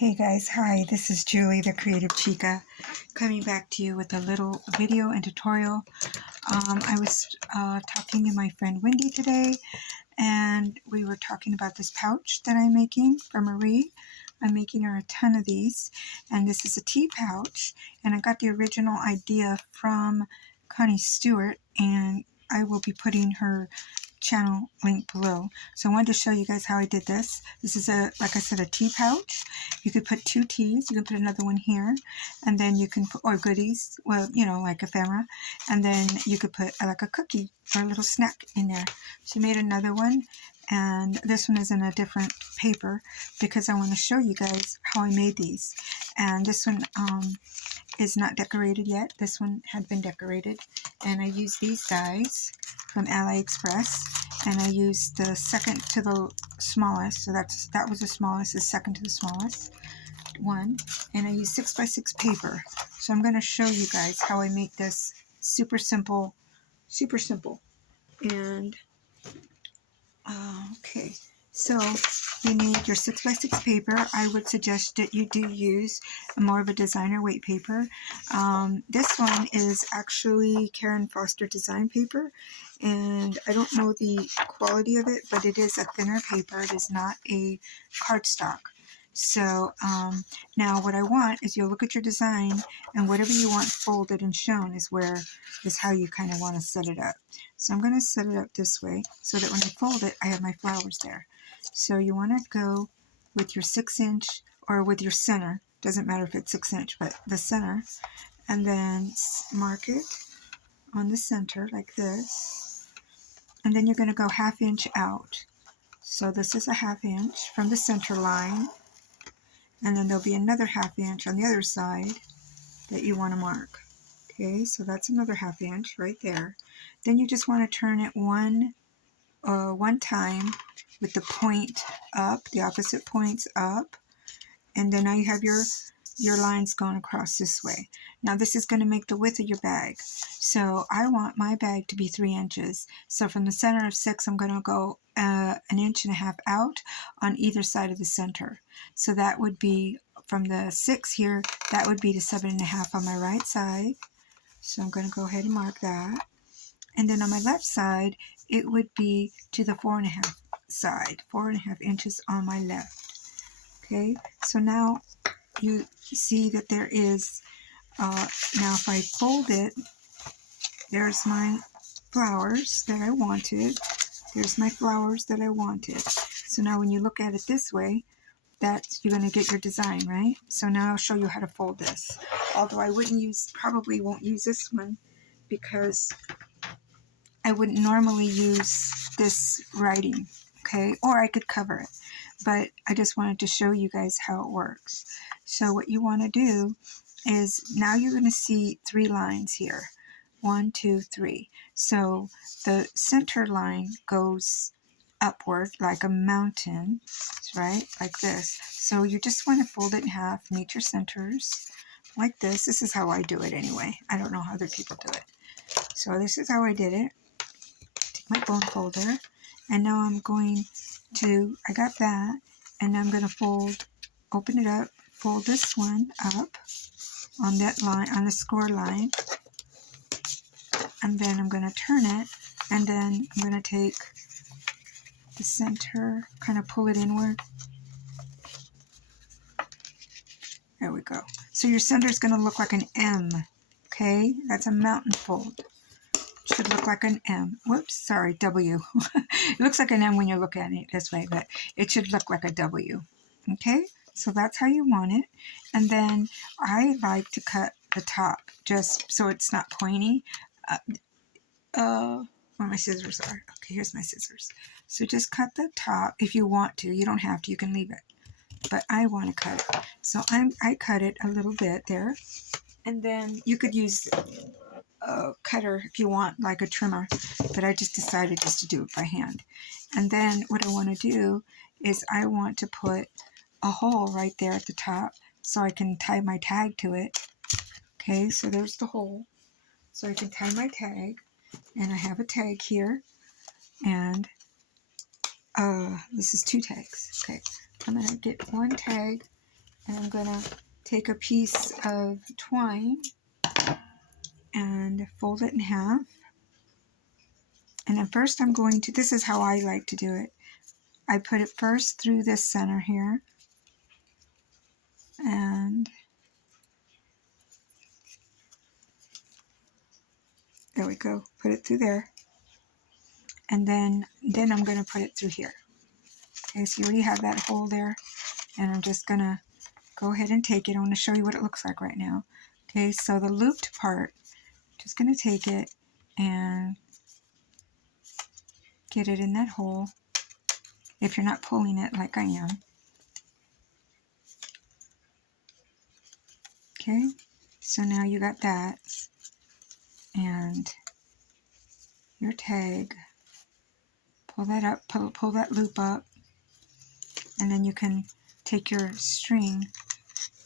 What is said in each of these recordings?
Hey guys, hi, this is Julie, the Creative Chica, coming back to you with a little video and tutorial. I was talking to my friend Wendy today, and we were talking about this pouch that I'm making for Marie. I'm making her a ton of these, and this is a tea pouch, and I got the original idea from Connie Stewart, and I will be putting her channel link below. So I wanted to show you guys how I did this. This is like I said, a tea pouch. You could put 2 teas, you can put another one here, and then you can put, or goodies, well, you know, like ephemera, and then you could put like a cookie or a little snack in there. She made another one, and this one is in a different paper because I want to show you guys how I made these. And this one is not decorated yet. This one had been decorated, and I used these dies from AliExpress, and I used the second to the smallest, so that was the smallest, the second to the smallest one, and I used 6x6 paper. So I'm going to show you guys how I make this super simple, and okay, so you need your 6x6 paper. I would suggest that you do use more of a designer weight paper. This one is actually Karen Foster design paper, and I don't know the quality of it, but it is a thinner paper. It is not a cardstock. So now what I want is you'll look at your design, and whatever you want folded and shown is how you kind of want to set it up. So I'm going to set it up this way so that when I fold it, I have my flowers there. So you want to go with your 6-inch or with your center. Doesn't matter if it's 6-inch, but the center, and then mark it on the center like this. And then you're going to go 1/2 inch out. So this is a 1/2 inch from the center line. And then there'll be another 1/2 inch on the other side that you want to mark. Okay, so that's another 1/2 inch right there. Then you just want to turn it one time with the point up, the opposite points up, and then now you have your lines going across this way. Now this is going to make the width of your bag. So I want my bag to be 3 inches. So from the center of 6, I'm going to go 1.5 inches out on either side of the center. So that would be from the 6 here, that would be to 7.5 on my right side. So I'm going to go ahead and mark that. And then on my left side, it would be to the 4.5 side, 4.5 inches on my left. Okay, so now you see that there is, now if I fold it, there's my flowers that I wanted. There's my flowers that I wanted. So now when you look at it this way, you're going to get your design, right? So now I'll show you how to fold this. Although I probably won't use this one because I wouldn't normally use this writing, okay? Or I could cover it. But I just wanted to show you guys how it works. So what you want to do is, now you're going to see 3 lines here. 1, 2, 3. So the center line goes upward like a mountain, right? Like this. So you just want to fold it in half, meet your centers like this. This is how I do it anyway. I don't know how other people do it. So this is how I did it. Take my bone folder, and now I'm going to, I got that, and I'm going to open it up, fold this one up on that line, on the score line, and then I'm going to turn it, and then I'm going to take the center, kind of pull it inward. There we go. So your center is going to look like an M, okay? That's a mountain fold. Should look like an M. Whoops, sorry, W. It looks like an M when you look at it this way, but it should look like a W. Okay, so that's how you want it. And then I like to cut the top just so it's not pointy. Where my scissors are. Okay, here's my scissors. So just cut the top if you want to. You don't have to, you can leave it. But I want to cut it. So I cut it a little bit there. And then you could use a cutter if you want, like a trimmer, but I just decided just to do it by hand. And then what I want to do is I want to put a hole right there at the top so I can tie my tag to it. Okay, so there's the hole. So I can tie my tag, and I have a tag here, and this is 2 tags. Okay, I'm going to get one tag And I'm going to take a piece of twine and fold it in half. And then first I'm going to, this is how I like to do it. I put it first through this center here. And there we go. Put it through there. And then I'm going to put it through here. Okay, so you already have that hole there. And I'm just going to go ahead and take it. I want to show you what it looks like right now. Okay, so the looped part, just going to take it and get it in that hole. If you're not pulling it like I am. Okay, so now you got that. And your tag. Pull that up, pull that loop up. And then you can take your string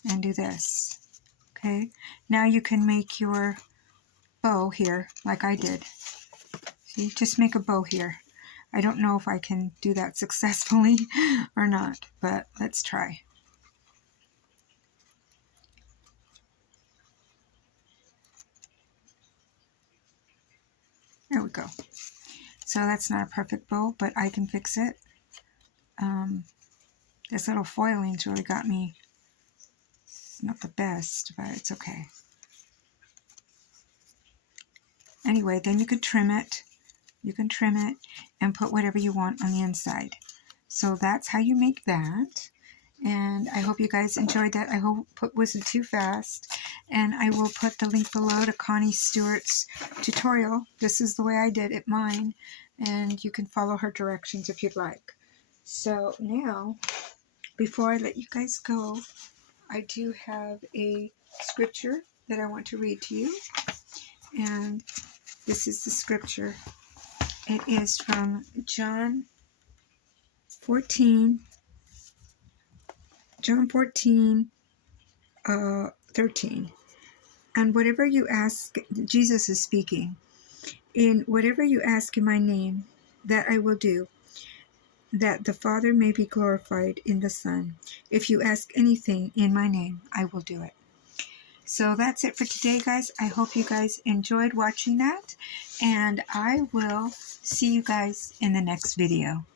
and do this. Okay, now you can make your bow here like I did. See, just make a bow here. I don't know if I can do that successfully or not, but let's try. There we go. So that's not a perfect bow, but I can fix it. This little foiling's really got me. It's not the best, but it's okay. Anyway, then you can trim it. You can trim it and put whatever you want on the inside. So that's how you make that. And I hope you guys enjoyed that. I hope it wasn't too fast. And I will put the link below to Connie Stewart's tutorial. This is the way I did it, mine. And you can follow her directions if you'd like. So now, before I let you guys go, I do have a scripture that I want to read to you. And this is the scripture. It is from John 14, 13. And whatever you ask, Jesus is speaking, in whatever you ask in my name, that I will do, that the Father may be glorified in the Son. If you ask anything in my name, I will do it. So that's it for today, guys. I hope you guys enjoyed watching that, and I will see you guys in the next video.